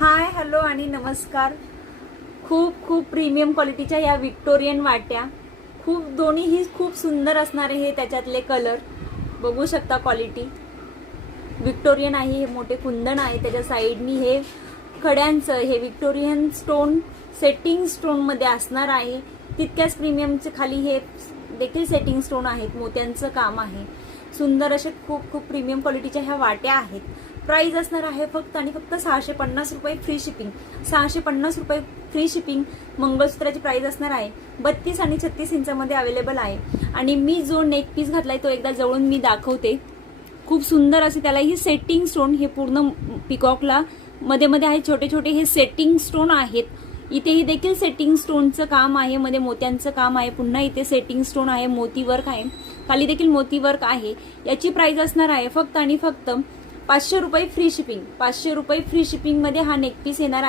Hi hello आणि नमस्कार। खूप खूप प्रीमियम क्वालिटीच्या या विक्टोरियन वाट्या, दोन्हीही खूप सुंदर असणारे हे त्याच्यातले कलर बघू शकता। क्वालिटी विक्टोरियन आहे, हे मोठे कुंदन आहे, त्याच्या साईडनी हे खड्यांचं हे विक्टोरियन स्टोन सेटिंग स्टोन मध्ये असणार आहे। तितक्याच प्रीमियमचे खाली हे देखील सेटिंग स्टोन आहेत, मोत्यांचं काम आहे। सुंदर असे खूप खूप प्रीमियम क्वालिटीच्या ह्या वाट्या आहेत। प्राइस असणार आहे फक्त आणि फक्त 650 रुपये फ्री शिपिंग। 650 रुपये फ्री शिपिंग। मंगळसूत्राची प्राइस असणार आहे 32 आणि 36 इंचामध्ये अवेलेबल आहे। आणि मी जो नेक पीस घातलाय तो एकदा जवळून मी दाखवते। खूप सुंदर असे त्याला ही सेटिंग स्टोन हे पूर्ण पिकॉकला मध्ये मध्ये आहे, छोटे छोटे हे सेटिंग स्टोन आहेत। इथेही देखील सेटिंग स्टोनचं काम आहे, मध्ये मोत्यांचं काम आहे, पुन्हा इथे सेटिंग स्टोन आहे, मोती वर्क आहे, खाली देखील मोती वर्क आहे। याची प्राइस असणार आहे फक्त आणि फक्त 500 रुपये फ्री शिपिंग। 500 रुपये फ्री शिपिंग मध्ये हा नेक पीस येणार आहे।